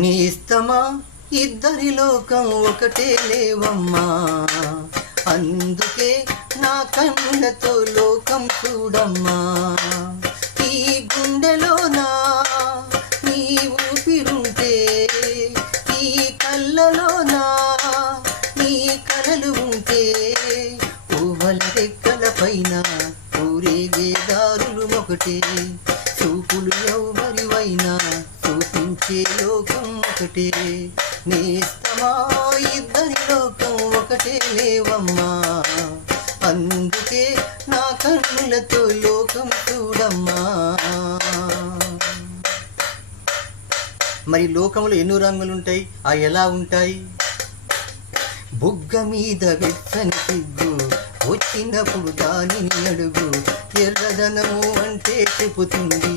నేస్తమా ఇద్దరి లోకం ఒకటే లేవమ్మా, అందుకే నా కన్నులతో లోకం చూడమ్మా. ఈ గుండెలోనా నీ ఊపిరుంటే, ఈ కళ్ళలోనా నీ కలలు ఉంటే, ఊహల రెక్కల పైన ఊరేగే దారులు ఒకటే, చూపులు ఎవరివైనా చూపించే లోకం ఒకటే. నేస్తమా ఇద్దరి లోకం ఒకటే లేవమ్మా, అందుకే నా కన్నులతో లోకం చూడమ్మా. మరి లోకంలో ఎన్నో రంగులుంటాయి, అవి ఎలా ఉంటాయి? బుగ్గ మీద వెచ్చని సిగ్గు వచ్చినప్పుడు దానిని అడుగు, ఎర్రదనము అంటే చెబుతుంది.